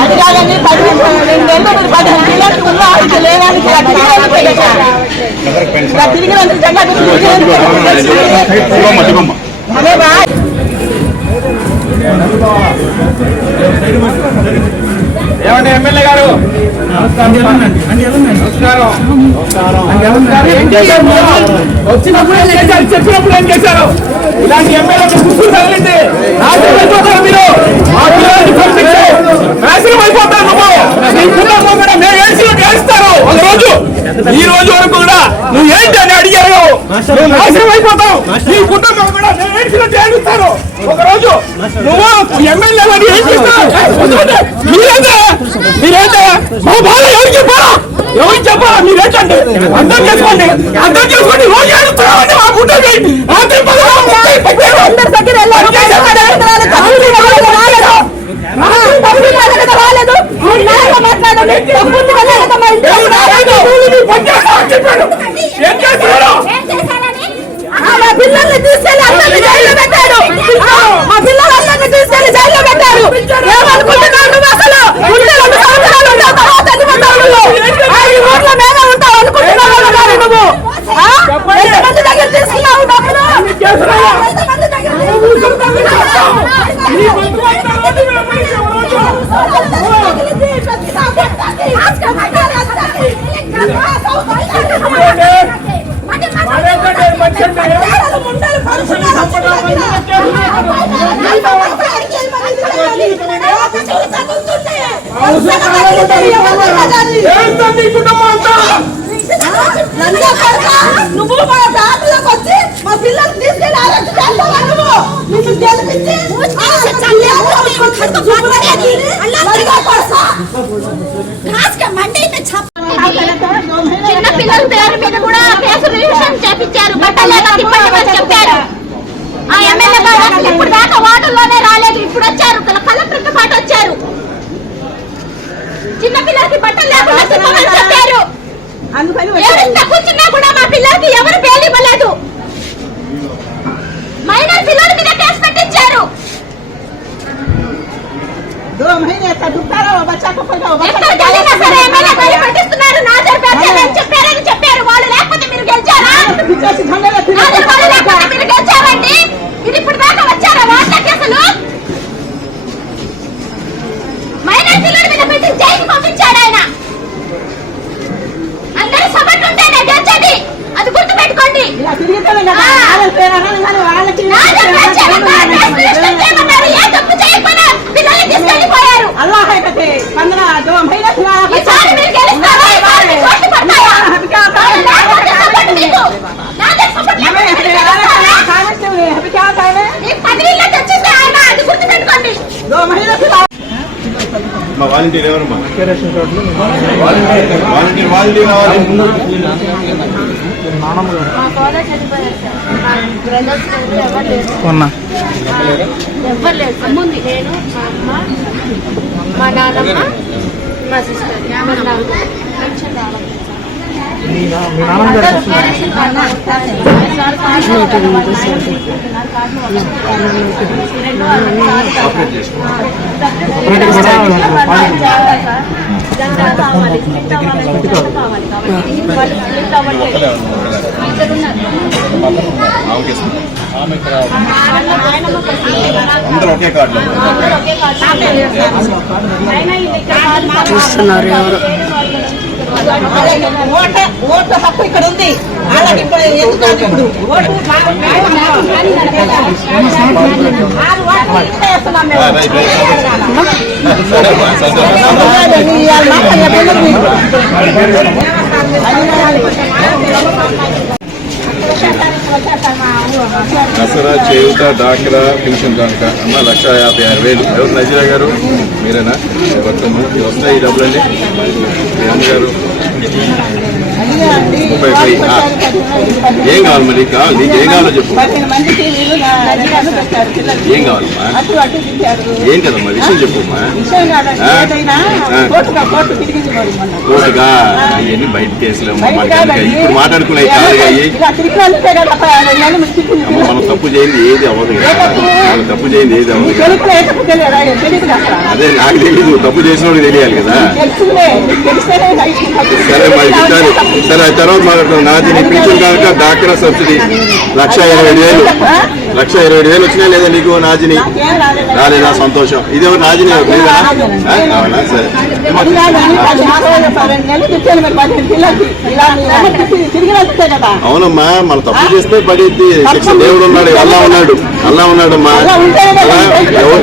అది కాదని 15 పిల్లలకి ఉన్న ఇది లేడానికి తిరిగి అదే బా ఏమండి ఎమ్మెల్యే గారు వచ్చినప్పుడు ఏం చేశారు, చెప్పినప్పుడు ఏం చేశారు? ఇలాంటి ఎమ్మెల్యే గుర్తు తగిలింది నాశనం అయిపోతారు మీరు. మా పిల్లల్ని పంపించి నాశనం అయిపోతారు నువ్వు. నీ కుటుంబం కూడా మేము ఏడ్చినట్టు ఏడుస్తారు ఒక రోజు. ఈ రోజు వరకు కూడా నువ్వు ఏంటి అని అడిగారు, నువ్వు నాశనం అయిపోతావు. నీ కుటుంబం కూడా మేము ఏడ్చినట్టు ఏడుస్తారు ఒక రోజు. నువ్వు ఎమ్మెల్యే అని ఏం చేస్తావు? మీరేంటే మా బాధ ఎవరికి చెప్పారా? ఎవరికి చెప్పారా? మీరేంటండి అర్థం చేసుకోండి, అర్థం చేసుకోండి. రోజు ఏడుస్తున్నామండి మా కుటుంబం. పిల్లల్ని తీసుకెళ్లి అందరినీ జైల్లో పెట్టాడు. మా పిల్లలందరినీ తీసుకెళ్లి జైల్లో పెట్టారు. ఏమనుకుంటున్నావు నువ్వు? అసలు ఉంటే 2 సంవత్సరాలు ఉంటావు, తర్వాత చనిపోతావు. ఈ ఊర్లో మేమే ఉంటావు అనుకుంటున్నావు నువ్వు? ఎంతమంది దగ్గర తీసుకున్నావు డబ్బులు? ఎంతమంది దగ్గర నువ్వు మా దాంట్లోకి వచ్చి మా పిల్లలు తీసుకెళ్ళి అరెస్ట్ చేస్తావా? నువ్వు నిన్ను గెలిపించి చిన్న పిల్లల పేరు మీద కూడా కేసు రిజిస్ట్రేషన్ చేపించారు. బట్టలేక చెప్పారు. ఆ ఎమ్మెల్యే గారు అసలు ఇప్పుడు దాకా వార్డుల్లోనే రాలేదు. ఇప్పుడు వచ్చారు, కలెక్టర్తో పాటు వచ్చారు. చిన్న పిల్లలకి బట్టలు లేకుండా చెప్పమని చెప్పారు. ఎంత కూర్చున్నా కూడా మా పిల్లలకి ఎవరు బెయిల్ ఇవ్వలేదు. మైనర్ పిల్లల మీద కేసు పెట్టించారు. పట్టిస్తున్నారు. నాజర్ చెప్పారని చెప్పారు వాళ్ళు, లేకపోతే మీరు గెలిచారా? లేకపోతే మీరు గెలిచారండి. ఇది ఇప్పుడు దాకా వచ్చారా వార్త కేసులు? మైనర్ పిల్లల మీద పెట్టి జైలు పంపించాడు ఆయన. అందరూ సపోర్ట్ ఉంటేనే గెలిచేది, అది గుర్తు పెట్టుకోండి. ఏ తప్పు చేయకపోయినా పిల్లల్ని తీసుకెళ్లిపోయారు. ఈసారి మీరు గెలుస్తారా? వాలంటీర్ ఎవరమ్మా? వాలంటీర్ ఎవరు లేదు. ముందు నేను, మా నాన్నమ్మ, మా సిస్టర్. పెన్షన్ రావాలి. ఒకే కార్డు చూస్తున్నారు ఎవరు? ఓటు హక్కు ఇక్కడ ఉంది. వాళ్ళకి దసరా చేయుత డాక్రా పెన్షన్ కనుక అమ్మ 1,56,000. ఎవరు? నజీరా గారు మీరేనా? ఎవరితోమ్మా వస్తాయి ఈ డబ్బులండి? మీ అమ్మగారు 30 ఏం కావాలి మరి? నీకు ఏం కావాలో చెప్పు. అన్నం పెట్టారు పిల్లలకి. ఏం కావాలమ్మా? అటు అటు తింటారు. ఏం కదమ్మా విషయం చెప్పమ్మా. విషయం కాదండి, ఏదైనా కోర్టు తిరిగింది మరి మొన్న. కోర్టుగా అవన్నీ బయట కేసులు బయట కాదండి. ఇప్పుడు మాట్లాడుకునే కాదుగా అయ్యి. ఇలా తిరిగినందుకే కదా నేను మీకు తిరిగింది. అమ్మ మనం తప్పు చేయండి ఏది అవ్వదు కదా. మనం తప్పు చేయండి ఏది అవ్వదు కదా. తెలుగులో ఏ తప్పు తెలియదా? తెలియదు కదా. అదే నాకు తెలియదు, తప్పు చేసినోడికి తెలియాలి కదా. తెలుసులే, తెలిస్తేనే రైతు తప్పు. సరే మరి ఇస్తారు. సరే ఆ తర్వాత మాట్లాడుతున్నాం. నాది పింఛన్ కనుక డాక్టర్ సబ్సిడీ 1,27,000. 1,27,000 వచ్చినా లేదా నీకు నాజిని? నాకేం రాలేదు. రాలేదా? సంతోషం. ఇదేమో నాజిని లేదా? అవునా? సరే అది కాదండి, 12 నెలలు తెచ్చాను మరి 15 పిల్లలకి. ఇలా తిరిగినందుకే కదా. అవునమ్మా, మన తప్పు చేస్తే పడిద్ది శిక్ష. దేవుడు ఉన్నాడు, అల్లా ఉన్నాడు, అల్లా ఉన్నాడమ్మా. అలా ఉంటేనే కదా అలా ఎవరు